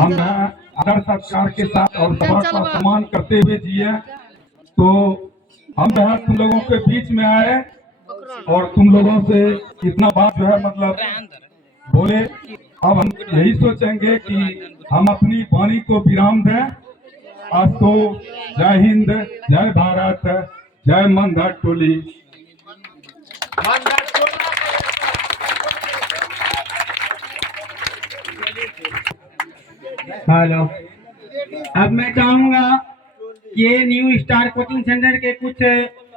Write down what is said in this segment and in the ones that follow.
हम आदर सत्कार के साथ और सबका सम्मान करते हुए जिए। तो हम जो है तुम लोगों के बीच में आए और तुम लोगों से इतना बात जो है मतलब बोले। अब हम यही सोचेंगे कि हम अपनी वाणी को विराम दें। आज तो जय हिंद, जय भारत, जय मंगल टोली। हेलो, अब मैं चाहूंगा ये न्यू स्टार कोचिंग सेंटर के कुछ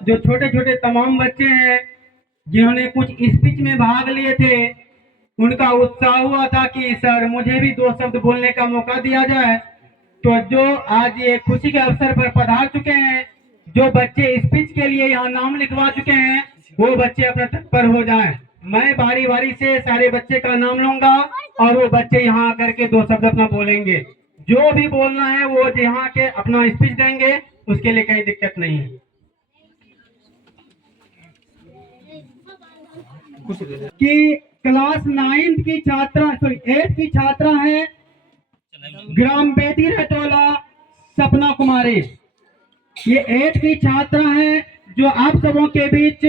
जो छोटे छोटे तमाम बच्चे हैं जिन्होंने कुछ स्पीच में भाग लिए थे, उनका उत्साह हुआ था कि सर मुझे भी 2 शब्द बोलने का मौका दिया जाए। तो जो आज ये खुशी के अवसर पर पधार चुके हैं, जो बच्चे स्पीच के लिए यहाँ नाम लिखवा चुके हैं, वो बच्चे अपने तत्पर हो जाएं। मैं बारी बारी से सारे बच्चे का नाम लूंगा और वो बच्चे यहाँ आकर के 2 शब्द अपना बोलेंगे। जो भी बोलना है वो यहाँ के अपना स्पीच देंगे, उसके लिए कोई दिक्कत नहीं है। कि क्लास 9 की छात्रा 8 की छात्रा है ग्राम बेती रटोला सपना कुमारी। ये 8 की छात्रा है जो आप सबों के बीच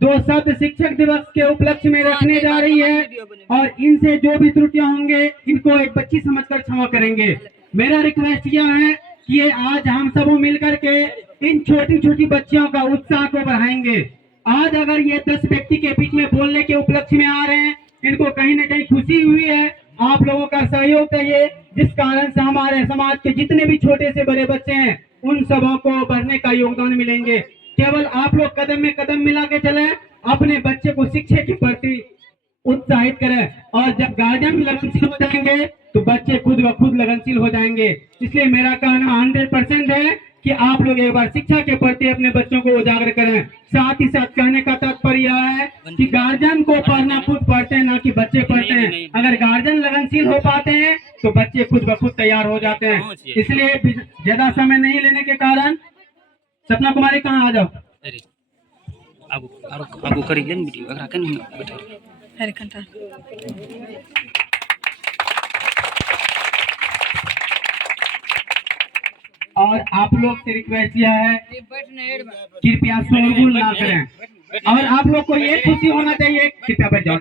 2 शब्द शिक्षक दिवस के उपलक्ष्य में रखने जा रही है और इनसे जो भी त्रुटियां होंगे इनको एक बच्ची समझकर क्षमा करेंगे। मेरा रिक्वेस्ट यह है कि ये आज हम सब मिलकर के इन छोटी छोटी बच्चियों का उत्साह को बढ़ाएंगे। आज अगर ये 10 व्यक्ति के बीच में बोलने के उपलक्ष्य में आ रहे हैं, इनको कहीं न कहीं खुशी हुई है, आप लोगों का सहयोग चाहिए, जिस कारण से हमारे समाज के जितने भी छोटे से बड़े बच्चे हैं उन सबों को बढ़ने का योगदान मिलेंगे। केवल आप लोग कदम में कदम मिला के चले, अपने बच्चे को शिक्षा के प्रति उत्साहित करें और जब गार्जियन लगनशील हो जाएंगे तो बच्चे खुद ब खुद लगनशील हो जाएंगे। इसलिए मेरा कहना 100% है कि आप लोग एक बार शिक्षा के प्रति अपने बच्चों को उजागर करें। साथ ही साथ कहने का तात्पर्य यह है कि गार्जियन को पढ़ना खुद पढ़ते हैं, ना कि बच्चे पढ़ते हैं। अगर गार्जियन लगनशील हो पाते हैं तो बच्चे खुद ब खुद तैयार हो जाते हैं। इसलिए ज्यादा समय नहीं लेने के कारण सपना कुमारी कहाँ आ जाओ। aku keringan video akan betul hari kanta और आप लोग से रिक्वेस्ट यह है कृपया शोरगुल ना करें और आप लोग को ये खुशी होना चाहिए। कृपया बैठ जाओ,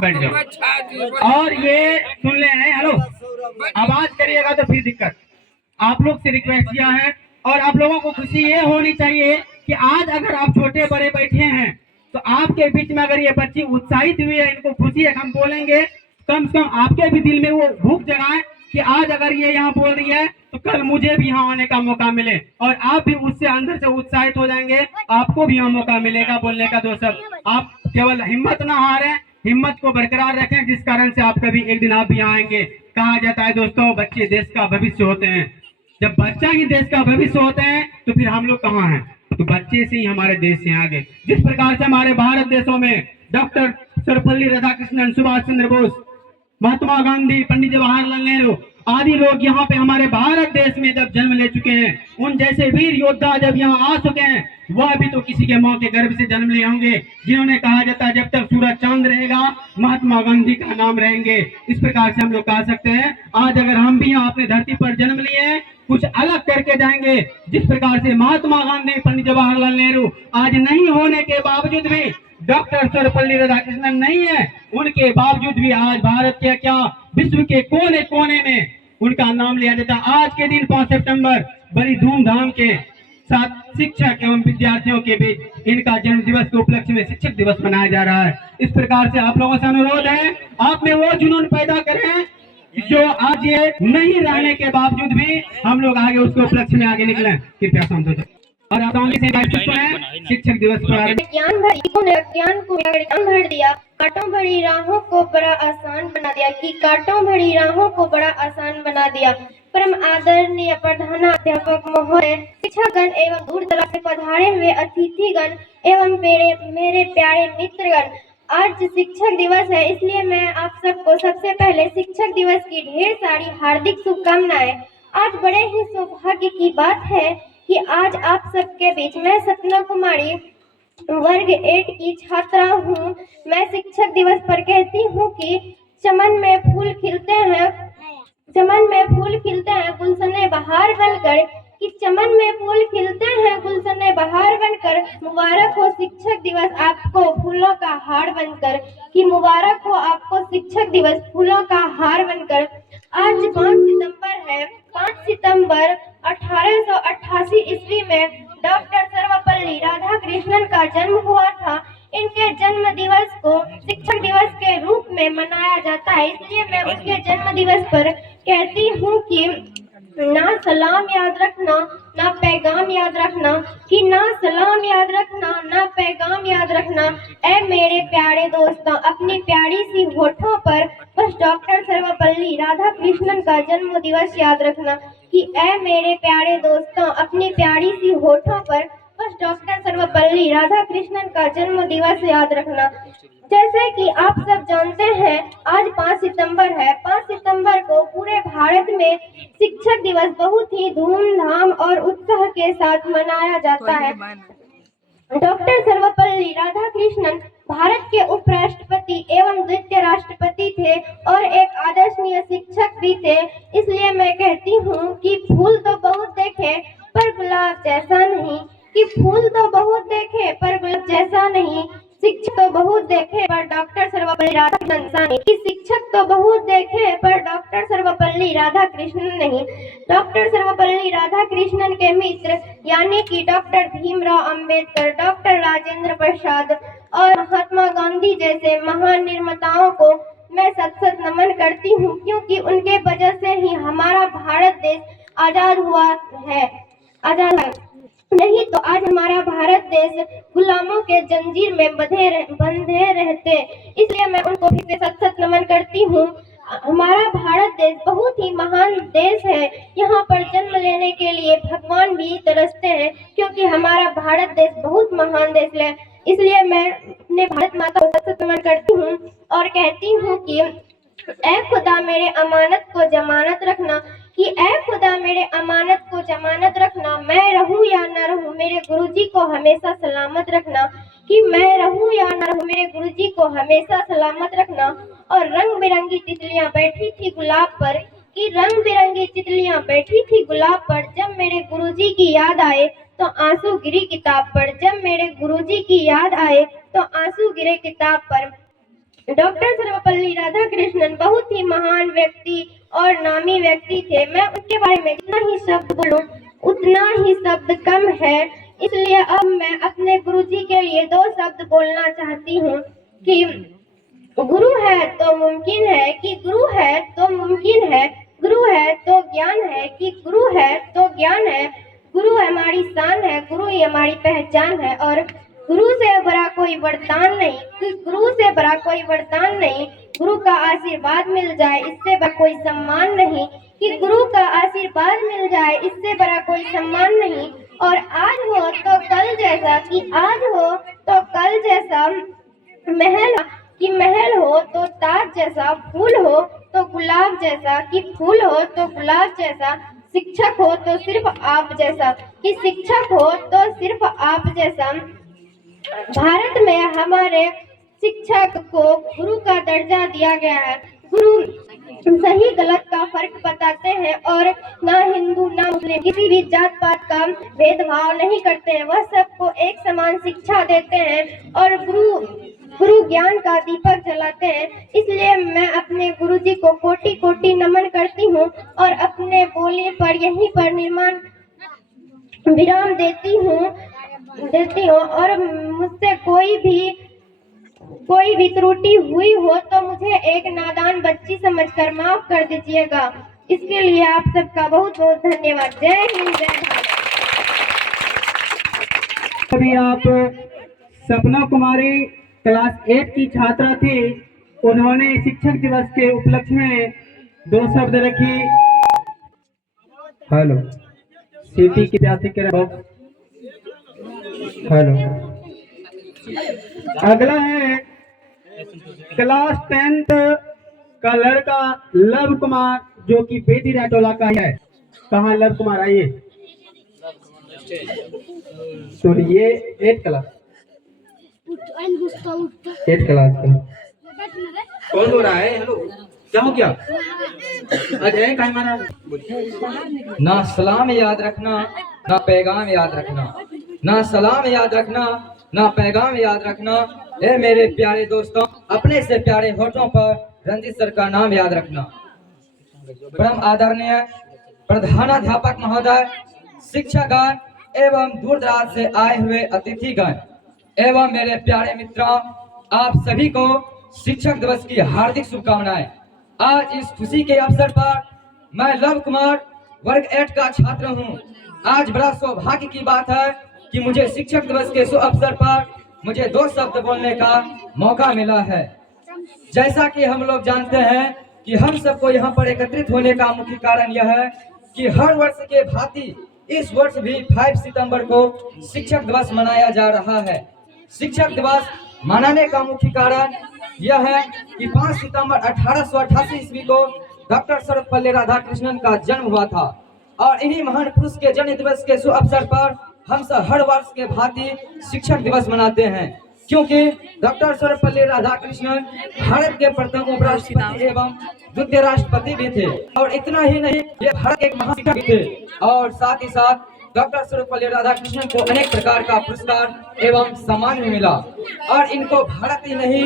बैठ जाओ। और ये सुन ले हैं, हेलो आवाज करिएगा तो फिर दिक्कत। आप लोग से रिक्वेस्ट यह है और आप लोगों को खुशी ये होनी चाहिए कि आज अगर आप छोटे बड़े बैठे हैं तो आपके बीच में अगर ये बच्ची उत्साहित हुई है, इनको खुशी है, हम बोलेंगे, कम से कम आपके भी दिल में वो भूख जगाएं कि आज अगर ये यहाँ बोल रही है तो कल मुझे भी यहाँ आने का मौका मिले और आप भी उससे अंदर से उत्साहित हो जाएंगे, आपको भी यहाँ मौका मिलेगा बोलने का 2 शब्द। आप केवल हिम्मत ना हारें, हिम्मत को बरकरार रखें, जिस कारण से आप कभी एक दिन आप भी आएंगे। कहा जाता है दोस्तों, बच्चे देश का भविष्य होते हैं। जब बच्चा ही देश का भविष्य होते हैं तो फिर हम लोग कहाँ हैं? तो बच्चे से ही हमारे देश से आगे। जिस प्रकार से हमारे भारत देशों में डॉक्टर सर्वपल्ली राधाकृष्णन, सुभाष चंद्र बोस, महात्मा गांधी, पंडित जवाहरलाल नेहरू आदि लोग यहाँ पे हमारे भारत देश में जब जन्म ले चुके हैं, उन जैसे वीर योद्धा जब यहाँ आ चुके हैं, वह भी तो किसी के माँ के गर्भ से जन्म लिए होंगे, जिन्होंने कहा जाता है जब तक सूरज चांद रहेगा महात्मा गांधी का नाम रहेंगे। इस प्रकार से हम लोग कह सकते हैं आज अगर हम भी यहाँ अपनी धरती पर जन्म लिए कुछ अलग करके जाएंगे। जिस प्रकार से महात्मा गांधी, पंडित जवाहरलाल नेहरू आज नहीं होने के बावजूद भी, डॉक्टर सर्वपल्ली राधाकृष्णन नहीं है, उनके बावजूद भी आज भारत के क्या विश्व के कोने कोने में उनका नाम लिया जाता है। आज के दिन 5 सितंबर बड़ी धूमधाम के साथ शिक्षक एवं विद्यार्थियों के बीच इनका जन्म दिवस के उपलक्ष्य में शिक्षक दिवस मनाया जा रहा है। इस प्रकार से आप लोगों से अनुरोध है, आप में वो जुनून पैदा करें जो आज ये नहीं रहने के बावजूद भी हम लोग आगे उसके उपलक्ष्य में आगे निकले। कृपया समझो और आप शिक्षक दिवस पर ज्ञान को ज्ञान भर दिया, कांटों भरी राहों को बड़ा आसान बना दिया, कि कांटों भरी राहों को बड़ा आसान बना दिया। परम आदरणीय प्रधानाध्यापक महोदय, शिक्षकगण एवं दूर दराज से पधारे हुए अतिथिगण एवं मेरे प्यारे मित्रगण, आज शिक्षक दिवस है, इसलिए मैं आप सबको सबसे पहले शिक्षक दिवस की ढेर सारी हार्दिक शुभकामनाएं। आज बड़े ही सौभाग्य की बात है कि आज आप सबके बीच मैं सपना कुमारी वर्ग 8 की छात्रा हूँ। मैं शिक्षक दिवस पर कहती हूँ कि चमन में फूल खिलते हैं चमन में फूल खिलते हैं गुलशने बहार बनकर, मुबारक हो शिक्षक दिवस आपको फूलों का हार बनकर, कि मुबारक हो आपको शिक्षक दिवस फूलों का हार बनकर। आज 5 सितंबर है। 5 सितंबर 1888 ईस्वी में डॉक्टर सर्वपल्ली राधाकृष्णन का जन्म हुआ था। इनके जन्म दिवस को शिक्षक दिवस के रूप में मनाया जाता है, इसलिए मैं उनके जन्म दिवस पर कहती हूँ कि ना सलाम याद रखना ना पैगाम याद रखना, कि ना सलाम याद रखना ना पैगाम याद रखना। ऐ मेरे प्यारे दोस्तों, अपनी प्यारी सी होठों पर बस डॉक्टर सर्वपल्ली राधाकृष्णन का जन्म दिवस याद रखना, कि ऐ मेरे प्यारे दोस्तों, अपनी प्यारी सी होठों पर बस डॉक्टर सर्वपल्ली राधाकृष्णन का जन्म दिवस याद रखना। जैसे कि आप सब जानते हैं, आज 5 सितंबर है। 5 सितंबर को पूरे भारत में शिक्षक दिवस बहुत ही धूमधाम और उत्साह के साथ मनाया जाता है। डॉक्टर सर्वपल्ली राधाकृष्णन भारत के उपराष्ट्रपति एवं द्वितीय राष्ट्रपति थे और एक आदर्शनीय शिक्षक भी थे। इसलिए मैं कहती हूँ कि फूल तो बहुत देखे पर गुलाब जैसा नहीं, कि फूल तो बहुत देखे पर गुलाब जैसा नहीं, शिक्षक तो बहुत देखे पर डॉक्टर सर्वपल्ली राधाकृष्णन नहीं, कि शिक्षक तो बहुत देखे पर डॉक्टर सर्वपल्ली राधाकृष्णन नहीं। डॉक्टर सर्वपल्ली राधाकृष्णन के मित्र यानी कि डॉक्टर भीमराव अंबेडकर, डॉक्टर राजेंद्र प्रसाद और महात्मा गांधी जैसे महान निर्माताओं को मैं सत नमन करती हूँ, क्योंकि उनके वजह से ही हमारा भारत देश आजाद हुआ है, आजाद है। नहीं तो आज हमारा भारत देश गुलामों के जंजीर में बंधे रहते। इसलिए मैं उनको फिर से सत नमन करती हूँ। हमारा भारत देश बहुत ही महान देश है। यहाँ पर जन्म लेने के लिए भगवान भी तरसते हैं, क्योंकि हमारा भारत देश बहुत महान देश है। इसलिए मैं अपने भारत माता को सत नमन करती हूँ और कहती हूँ कि ऐ खुदा मेरे अमानत को जमानत रखना, कि ऐ खुदा मेरे अमानत को जमानत रखना, मैं रहूं या न रहूं मेरे गुरुजी को हमेशा सलामत रखना, कि मैं रहूं या न रहूं मेरे गुरुजी को हमेशा सलामत रखना। और रंग बिरंगी तितलियां बैठी थी गुलाब पर, कि रंग बिरंगी तितलियां बैठी थी गुलाब पर, जब मेरे गुरुजी की याद आए तो आंसू गिरी किताब पर, जब मेरे गुरुजी की याद आए तो आंसू गिरे किताब पर। डॉक्टर सर्वपल्ली राधाकृष्णन बहुत ही महान व्यक्ति और नामी व्यक्ति थे। मैं उनके बारे में जितना ही शब्द बोलूं उतना ही शब्द कम है। इसलिए अब मैं अपने गुरुजी के लिए 2 शब्द बोलना चाहती हूँ, कि गुरु है तो मुमकिन है, कि गुरु है तो मुमकिन है, गुरु है तो ज्ञान है, कि गुरु है तो ज्ञान है, गुरु हमारी शान है, गुरु ही हमारी पहचान है। और गुरु से बड़ा कोई वरदान नहीं, कि गुरु से बड़ा कोई वरदान नहीं, गुरु का आशीर्वाद मिल जाए इससे बड़ा कोई सम्मान नहीं, कि गुरु का आशीर्वाद मिल जाए इससे बड़ा कोई सम्मान नहीं। और आज हो तो कल जैसा, कि आज हो तो कल जैसा महल, कि महल हो तो ताज जैसा, फूल हो तो गुलाब जैसा, कि फूल हो तो गुलाब जैसा, शिक्षक हो तो सिर्फ आप जैसा, कि शिक्षक हो तो सिर्फ आप जैसा। भारत में हमारे शिक्षक को गुरु का दर्जा दिया गया है। गुरु सही गलत का फर्क बताते हैं और ना हिंदू ना मुस्लिम किसी भी जात पात का भेदभाव नहीं करते हैं। वह सबको एक समान शिक्षा देते हैं और गुरु ज्ञान का दीपक जलाते हैं। इसलिए मैं अपने गुरुजी को कोटि कोटि नमन करती हूँ और अपने बोले पर यहीं पर विराम देती हूँ और मुझसे कोई भी त्रुटि हुई हो तो मुझे एक नादान बच्ची समझकर माफ कर दीजिएगा। इसके लिए आप सबका बहुत बहुत धन्यवाद। जय हिंद, जय भारत। अभी आप सपना कुमारी क्लास 8 की छात्रा थी। उन्होंने शिक्षक दिवस के उपलक्ष्य में 2 शब्द रखी। हेलो सीटी की प्यासी के बॉक्स। हेलो अगला है क्लास 10th का लड़का लव कुमार, जो कि बेटी राटोला का है। कहाँ लव कुमार, आइए। तो ये 8th क्लास का कौन हो रहा है? हेलो क्या हो गया? अजय कहीं मारा ना सलाम याद रखना ना पैगाम याद रखना, ना सलाम याद रखना, ना पैगाम याद रखना। ए मेरे प्यारे दोस्तों, अपने से प्यारे होठों पर रंजीत सर का नाम याद रखना। परम आदरणीय प्रधानाध्यापक महोदय, शिक्षकगण एवं दूर दराज से आए हुए अतिथिगण एवं मेरे प्यारे मित्रों, आप सभी को शिक्षक दिवस की हार्दिक शुभकामनाएं। आज इस खुशी के अवसर पर मैं लव कुमार वर्ग 8 का छात्र हूं। आज बड़ा सौभाग्य की बात है कि मुझे शिक्षक दिवस के शुभ अवसर पर मुझे 2 शब्द बोलने का मौका मिला है। जैसा कि हम लोग जानते हैं कि हम सबको यहाँ पर एकत्रित होने का मुख्य कारण यह है कि हर वर्ष के भांति इस वर्ष भी 5 सितंबर को शिक्षक दिवस मनाया जा रहा है। शिक्षक दिवस मनाने का मुख्य कारण यह है कि 5 सितंबर 1888 ईस्वी को डॉक्टर सर्वपल्ली राधाकृष्णन का जन्म हुआ था और इन्हीं महान पुरुष के जन्म दिवस के शुभ अवसर पर हम सब हर वर्ष के भांति शिक्षक दिवस मनाते हैं, क्योंकि डॉक्टर सर्वपल्ली राधाकृष्णन भारत के प्रथम उपराष्ट्रपति एवं द्वितीय राष्ट्रपति भी थे। और इतना ही नहीं, ये भारत के एक महान शिक्षक भी थे और साथ ही साथ डॉक्टर सर्वपल्ली राधाकृष्णन को अनेक प्रकार का पुरस्कार एवं सम्मान भी मिला और इनको भारत ही नहीं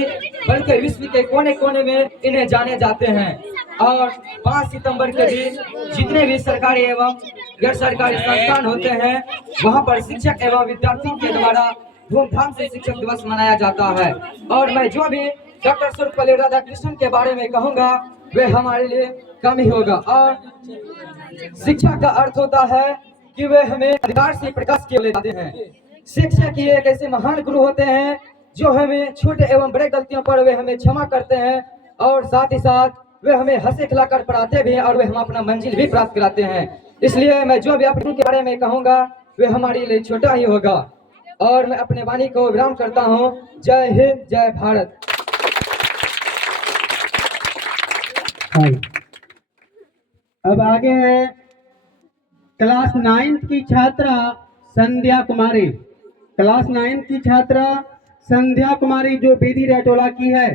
बल्कि विश्व के कोने कोने में इन्हें जाने जाते हैं। और 5 सितंबर के दिन जितने भी सरकारी एवं गैर सरकारी संस्थान होते हैं वहां पर शिक्षक एवं विद्यार्थियों के द्वारा धूमधाम से शिक्षक दिवस मनाया जाता है। और मैं जो भी डॉक्टर सर्वपल्ली राधाकृष्णन के बारे में कहूँगा वे हमारे लिए कम ही होगा। और शिक्षा का अर्थ होता है कि वे हमें अधिकार से प्रकाश किए ले जाते हैं। शिक्षक ही एक ऐसे महान गुरु होते हैं जो हमें छोटे एवं बड़े गलतियों पर वे हमें क्षमा करते हैं और साथ ही साथ वे हमें हंसे खिलाकर पढ़ाते भी हैं और वे हम अपना मंजिल भी प्राप्त कराते हैं। इसलिए मैं जो भी अपने के बारे में कहूँगा वे हमारे लिए छोटा ही होगा। और मैं अपने वाणी को विराम करता हूँ। जय हिंद, जय भारत। अब आगे है क्लास 9th की छात्रा संध्या कुमारी। क्लास 9th की छात्रा संध्या कुमारी जो बेदी रेटोला की है।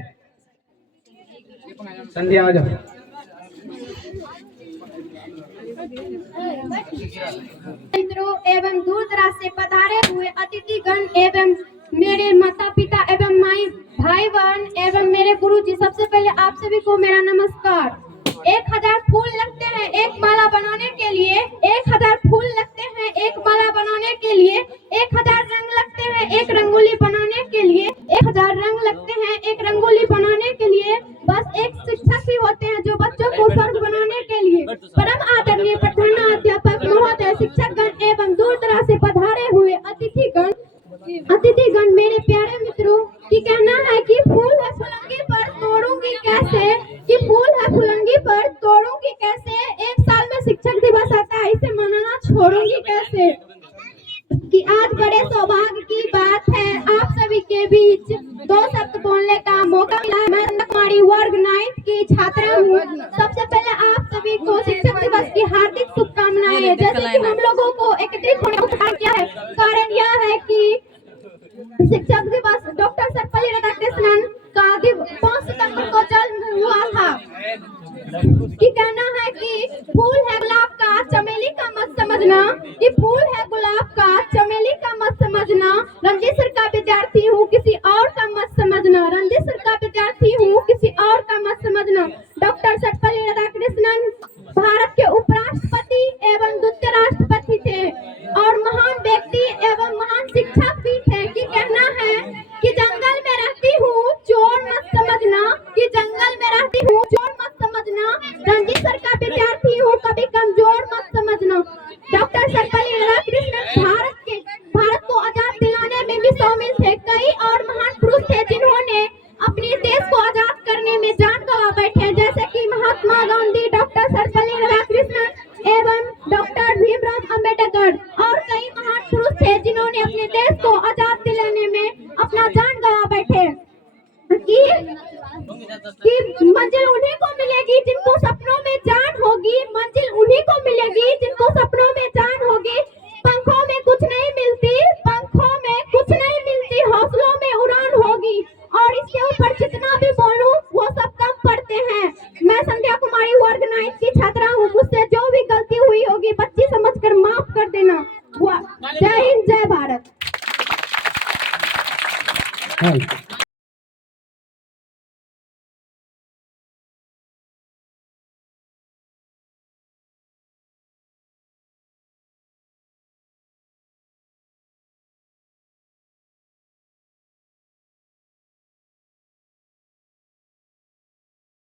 संध्या आ जाओ। मित्रों एवं दूर दराज से पधारे हुए अतिथिगण एवं मेरे माता पिता एवं माई भाई बहन एवं मेरे गुरु जी, सबसे पहले आप सभी को मेरा नमस्कार। 1000 फूल लगते हैं एक माला बनाने के लिए, 1000 फूल लगते हैं एक माला बनाने के लिए, 1000 रंग लगते हैं एक रंगोली बनाने के लिए, 1000 रंग लगते हैं एक रंगोली बनाने के लिए। बस एक शिक्षक ही होते हैं जो बच्चों को स्वर्ग बनाने के लिए। परम आदरणीय प्रधानाध्यापक महोदय, शिक्षकगण एवं दूर दराज से पधारे हुए अतिथिगण, मेरे प्यारे मित्रों, की कहना है कि फूल है फुलंगी पर तोड़ूंगी कैसे, कि फूल है फुलंगी पर तोड़ूंगी कैसे, एक साल में शिक्षक दिवस आता है इसे मनाना छोड़ूंगी कैसे। कि आज बड़े सौभाग्य की बात है आप सभी के बीच 2 शब्द बोलने का मौका मिला है। मैं कुमारी वर्ग 9th की छात्रा हूँ। सबसे पहले आप सभी को शिक्षक दिवस की हार्दिक शुभकामनाएं। जैसे कि हम लोगों को एकत्रित होने का कारण क्या है, कारण यह है कि शिक्षक दिवस डॉक्टर सर्वपल्ली राधाकृष्णन का 5 सितंबर को जन्म हुआ था। कि कहना है कि फूल है गुलाब का चमेली का मत समझना, कि फूल है गुलाब का चमेली का मत समझना, रंजीत सर का विद्यार्थी हूँ किसी और का मत समझना, रंजीत सर का विद्यार्थी हूँ किसी और का मत समझना। डॉक्टर सर्वपल्ली राधाकृष्णन भारत के उपराष्ट्रपति एवं द्वितीय राष्ट्रपति थे और महान व्यक्ति एवं महान शिक्षक भी थे। कि कहना है कि जंगल में रहती हूँ चोर मत समझना, कि जंगल में रहती हूँ चोर मत समझना, रंजीत सर का विद्यार्थी हूँ कभी कमजोर मत समझना। डॉक्टर सर्वपल्ली राधाकृष्णन भारत को आजाद दिलाने में भी शामिल थे। कई और महान पुरुष थे जिन्होंने अपने देश को आजाद करने में जान गंवा बैठे, जैसे कि महात्मा गांधी, डॉक्टर सर्वपल्ली राधाकृष्णन एवं डॉक्टर भीमराव अंबेडकर और कई महान पुरुष थे जिन्होंने अपने देश को आजाद दिलाने में अपना जान गंवा बैठे। कि मंजिल उन्हीं को मिलेगी जिनको सपनों में जान होगी, मंजिल उन्हीं को मिलेगी जिनको सपनों में जान होगी। पंखों में कुछ नहीं मिलती, पंखों में कुछ नहीं मिलती, हौसलों में उड़ान होगी। और इसके ऊपर जितना भी बोलूं वो सब कम पड़ते हैं। मैं संध्या कुमारी वर्ग 9th की छात्रा हूँ। मुझसे जो भी गलती हुई होगी बच्ची समझकर माफ कर देना। हाँ